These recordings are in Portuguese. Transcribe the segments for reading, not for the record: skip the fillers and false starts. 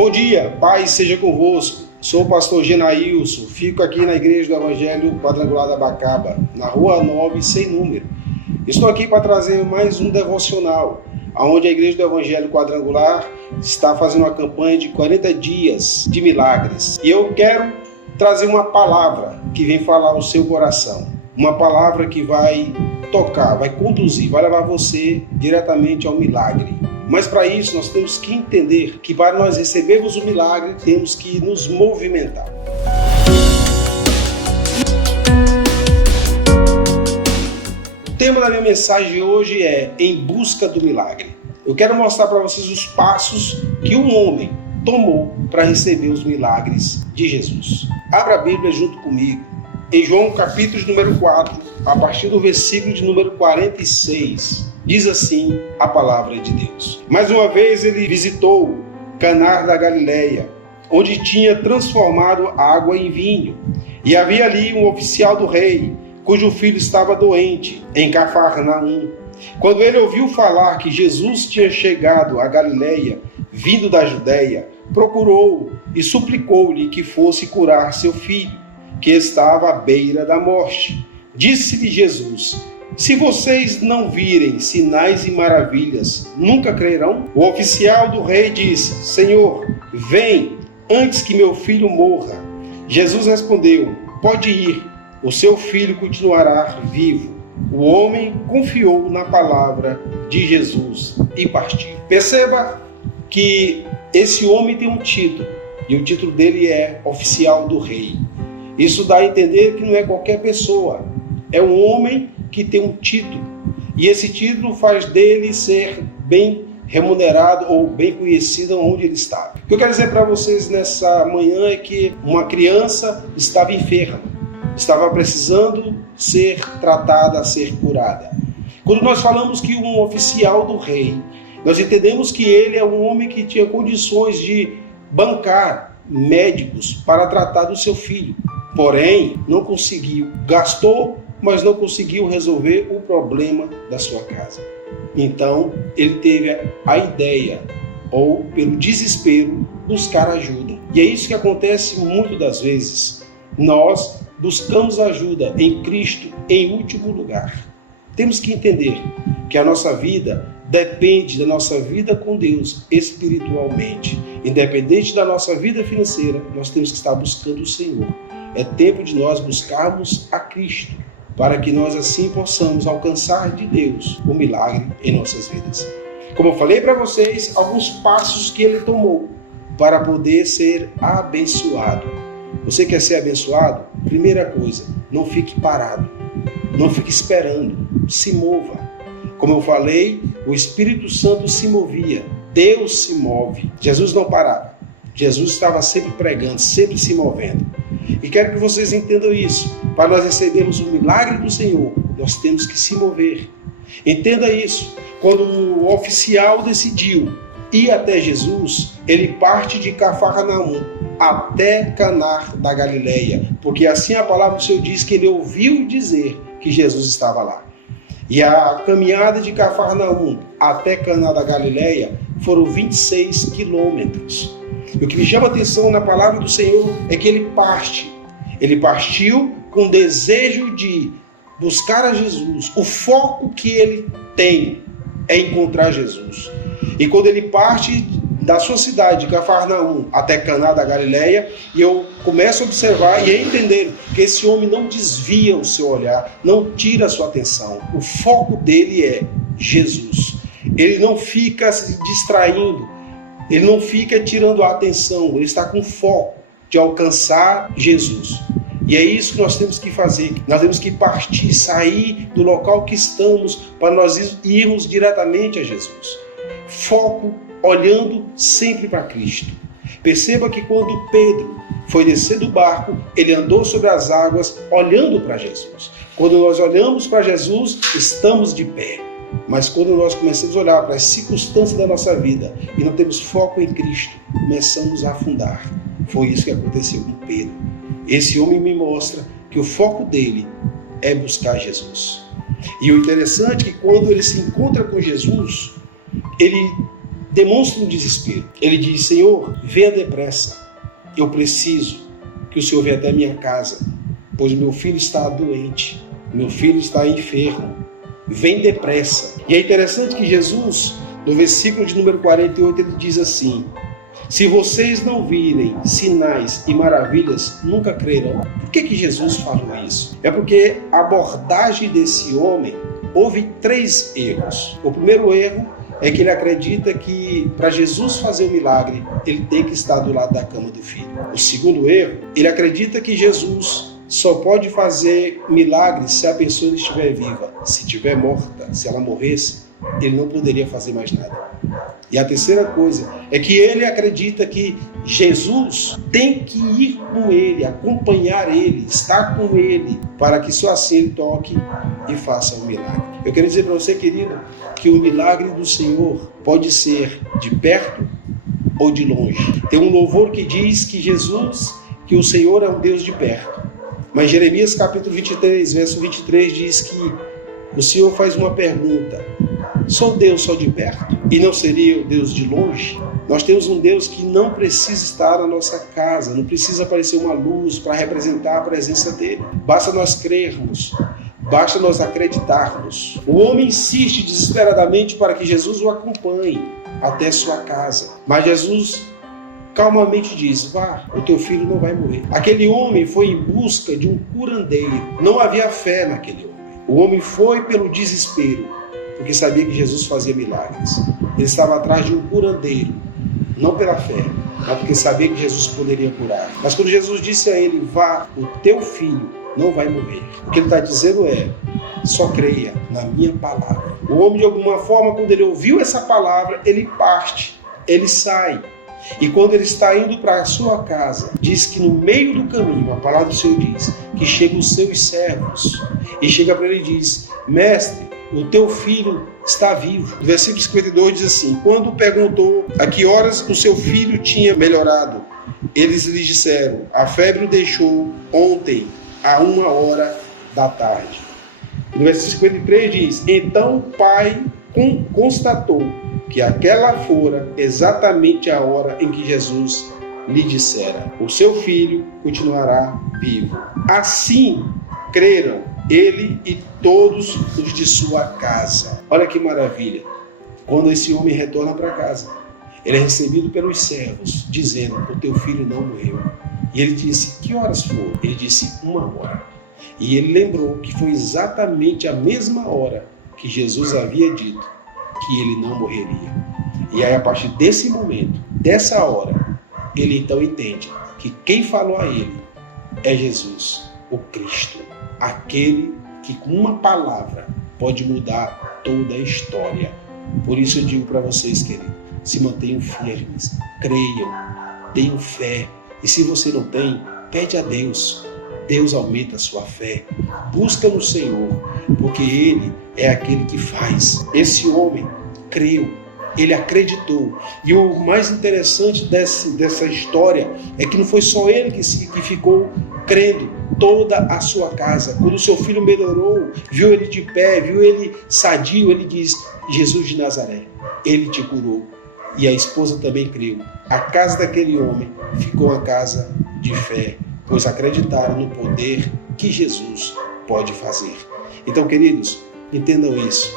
Bom dia, paz seja convosco. Sou o pastor Genailson, fico aqui na Igreja do Evangelho Quadrangular da Bacaba, na Rua 9, sem número. Estou aqui para trazer mais um devocional, onde a Igreja do Evangelho Quadrangular está fazendo uma campanha de 40 dias de milagres. E eu quero trazer uma palavra que vem falar ao seu coração. Uma palavra que vai tocar, vai conduzir, vai levar você diretamente ao milagre. Mas para isso nós temos que entender que para nós recebermos o milagre, temos que nos movimentar. O tema da minha mensagem de hoje é Em Busca do Milagre. Eu quero mostrar para vocês os passos que um homem tomou para receber os milagres de Jesus. Abra a Bíblia junto comigo. Em João capítulo número 4, a partir do versículo de número 46, diz assim a palavra de Deus. Mais uma vez ele visitou Caná da Galileia, onde tinha transformado água em vinho. E havia ali um oficial do rei, cujo filho estava doente, em Cafarnaum. Quando ele ouviu falar que Jesus tinha chegado a Galileia, vindo da Judeia, procurou e suplicou-lhe que fosse curar seu filho, que estava à beira da morte. Disse-lhe Jesus: se vocês não virem sinais e maravilhas, nunca crerão? O oficial do rei disse: Senhor, vem, antes que meu filho morra. Jesus respondeu: pode ir, o seu filho continuará vivo. O homem confiou na palavra de Jesus e partiu. Perceba que esse homem tem um título, e o título dele é oficial do rei. Isso dá a entender que não é qualquer pessoa, é um homem que tem um título, e esse título faz dele ser bem remunerado ou bem conhecido onde ele está. O que eu quero dizer para vocês nessa manhã é que uma criança estava enferma, estava precisando ser tratada, ser curada. Quando nós falamos que um oficial do rei, nós entendemos que ele é um homem que tinha condições de bancar médicos para tratar do seu filho. Porém, não conseguiu, gastou, mas não conseguiu resolver o problema da sua casa. Então, ele teve a ideia, ou pelo desespero, buscar ajuda. E é isso que acontece muitas das vezes. Nós buscamos ajuda em Cristo em último lugar. Temos que entender que a nossa vida depende da nossa vida com Deus espiritualmente. Independente da nossa vida financeira, nós temos que estar buscando o Senhor. É tempo de nós buscarmos a Cristo, para que nós assim possamos alcançar de Deus o milagre em nossas vidas. Como eu falei para vocês, alguns passos que ele tomou para poder ser abençoado. Você quer ser abençoado? Primeira coisa, não fique parado, não fique esperando, se mova. Como eu falei, o Espírito Santo se movia, Deus se move. Jesus não parava, Jesus estava sempre pregando, sempre se movendo. E quero que vocês entendam isso. Para nós recebermos o milagre do Senhor, nós temos que se mover. Entenda isso. Quando o oficial decidiu ir até Jesus, ele parte de Cafarnaum até Caná da Galileia, porque assim a palavra do Senhor diz que ele ouviu dizer que Jesus estava lá. E a caminhada de Cafarnaum até Caná da Galileia foram 26 quilômetros. O que me chama a atenção na palavra do Senhor é que ele parte. Ele partiu com o desejo de buscar a Jesus. O foco que ele tem é encontrar Jesus. E quando ele parte da sua cidade, de Cafarnaum, até Caná da Galileia, e eu começo a observar e a entender que esse homem não desvia o seu olhar, não tira a sua atenção. O foco dele é Jesus. Ele não fica se distraindo, ele não fica tirando a atenção, ele está com foco de alcançar Jesus. E é isso que nós temos que fazer. Nós temos que partir, sair do local que estamos para nós irmos diretamente a Jesus. Foco, olhando sempre para Cristo. Perceba que quando Pedro foi descer do barco, ele andou sobre as águas olhando para Jesus. Quando nós olhamos para Jesus, estamos de pé. Mas quando nós começamos a olhar para as circunstâncias da nossa vida e não temos foco em Cristo, começamos a afundar. Foi isso que aconteceu com Pedro. Esse homem me mostra que o foco dele é buscar Jesus. E o interessante é que quando ele se encontra com Jesus, ele demonstra um desespero. Ele diz: Senhor, venha depressa. Eu preciso que o Senhor venha até a minha casa, pois meu filho está doente, meu filho está enfermo. Vem depressa. E é interessante que Jesus, no versículo de número 48, ele diz assim: se vocês não virem sinais e maravilhas, nunca crerão. Por que Jesus falou isso? É porque a abordagem desse homem, houve 3 erros. O primeiro erro é que ele acredita que para Jesus fazer o milagre, ele tem que estar do lado da cama do filho. O segundo erro, ele acredita que Jesus só pode fazer milagres se a pessoa estiver viva. Se estiver morta, se ela morresse, ele não poderia fazer mais nada. E a terceira coisa é que ele acredita que Jesus tem que ir com ele, acompanhar ele, estar com ele, para que só assim ele toque e faça o milagre. Eu quero dizer para você, querido, que o milagre do Senhor pode ser de perto ou de longe. Tem um louvor que diz que o Senhor é um Deus de perto. Mas Jeremias capítulo 23, verso 23 diz que o Senhor faz uma pergunta: sou Deus só de perto e não seria o Deus de longe? Nós temos um Deus que não precisa estar na nossa casa, não precisa aparecer uma luz para representar a presença dele. Basta nós crermos, basta nós acreditarmos. O homem insiste desesperadamente para que Jesus o acompanhe até sua casa. Mas Jesus calmamente diz: vá, o teu filho não vai morrer. Aquele homem foi em busca de um curandeiro. Não havia fé naquele homem. O homem foi pelo desespero, porque sabia que Jesus fazia milagres. Ele estava atrás de um curandeiro, não pela fé, mas porque sabia que Jesus poderia curar. Mas quando Jesus disse a ele: vá, o teu filho não vai morrer, o que ele está dizendo é: só creia na minha palavra. O homem, de alguma forma, quando ele ouviu essa palavra, ele parte, ele sai. E quando ele está indo para a sua casa, diz que no meio do caminho, a palavra do Senhor diz que chegam os seus servos e chega para ele e diz: mestre, o teu filho está vivo. O versículo 52 diz assim: quando perguntou a que horas o seu filho tinha melhorado, eles lhe disseram: a febre o deixou ontem, a 13h. No versículo 53 diz: então o pai constatou que aquela fora exatamente a hora em que Jesus lhe dissera: o seu filho continuará vivo. Assim creram ele e todos os de sua casa. Olha que maravilha. Quando esse homem retorna para casa, ele é recebido pelos servos, dizendo: o teu filho não morreu. E ele disse: que horas foram? Ele disse: 1h. E ele lembrou que foi exatamente a mesma hora que Jesus havia dito que ele não morreria. E aí, a partir desse momento, dessa hora, ele então entende que quem falou a ele é Jesus, o Cristo, aquele que com uma palavra pode mudar toda a história. Por isso eu digo para vocês, queridos, se mantenham firmes, creiam, tenham fé. E se você não tem, pede a Deus. Deus aumenta a sua fé. Busca no Senhor, porque Ele é aquele que faz. Esse homem creu, ele acreditou. E o mais interessante dessa história é que não foi só ele que ficou crendo, toda a sua casa. Quando o seu filho melhorou, viu ele de pé, viu ele sadio, ele diz: Jesus de Nazaré, ele te curou. E a esposa também creu. A casa daquele homem ficou uma casa de fé, pois acreditaram no poder que Jesus pode fazer. Então, queridos, entendam isso.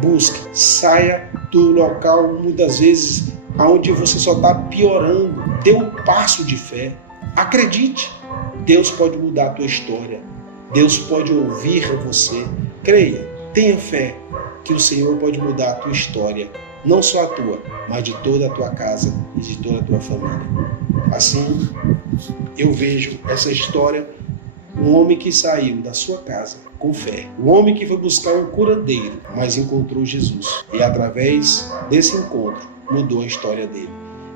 Busque, saia do local, muitas vezes, onde você só está piorando. Dê um passo de fé. Acredite. Deus pode mudar a tua história. Deus pode ouvir você. Creia, tenha fé que o Senhor pode mudar a tua história. Não só a tua, mas de toda a tua casa e de toda a tua família. Assim, eu vejo essa história, um homem que saiu da sua casa com fé. Um homem que foi buscar um curandeiro, mas encontrou Jesus. E através desse encontro, mudou a história dele.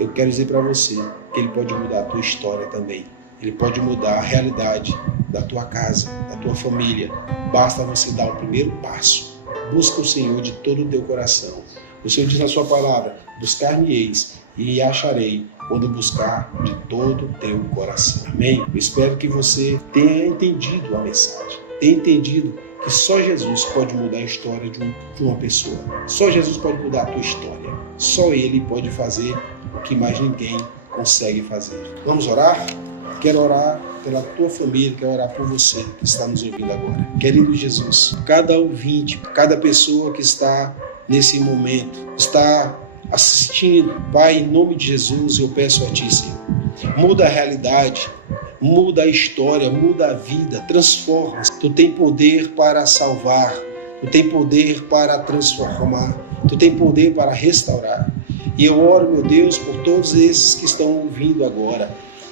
Eu quero dizer para você que ele pode mudar a tua história também. Ele pode mudar a realidade da tua casa, da tua família. Basta você dar o primeiro passo. Busca o Senhor de todo o teu coração. O Senhor diz na sua palavra: buscar-me-eis e acharei, quando buscar de todo o teu coração. Amém? Eu espero que você tenha entendido a mensagem. Tenha entendido que só Jesus pode mudar a história de uma pessoa. Só Jesus pode mudar a tua história. Só Ele pode fazer o que mais ninguém consegue fazer. Vamos orar? Quero orar pela tua família, quero orar por você que está nos ouvindo agora. Querido Jesus, cada ouvinte, cada pessoa que está nesse momento, está assistindo, Pai, em nome de Jesus, eu peço a Ti, Senhor, muda a realidade, muda a história, muda a vida, transforma. Tu tem poder para salvar, Tu tem poder para transformar, Tu tem poder para restaurar. E eu oro, meu Deus, por todos esses que estão ouvindo agora.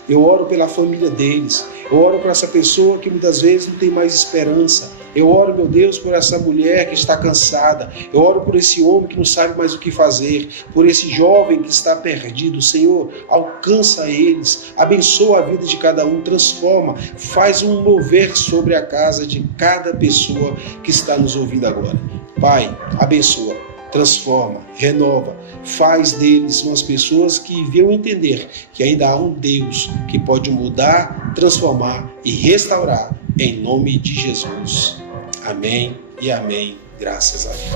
Eu oro pela família deles. Eu oro por essa pessoa que muitas vezes não tem mais esperança. Eu oro, meu Deus, por essa mulher que está cansada. Eu oro por esse homem que não sabe mais o que fazer. Por esse jovem que está perdido. Senhor, alcança eles. Abençoa a vida de cada um. Transforma. Faz um mover sobre a casa de cada pessoa que está nos ouvindo agora. Pai, abençoa. Transforma, renova, faz deles umas pessoas que venham entender que ainda há um Deus que pode mudar, transformar e restaurar, em nome de Jesus. Amém e amém. Graças a Deus.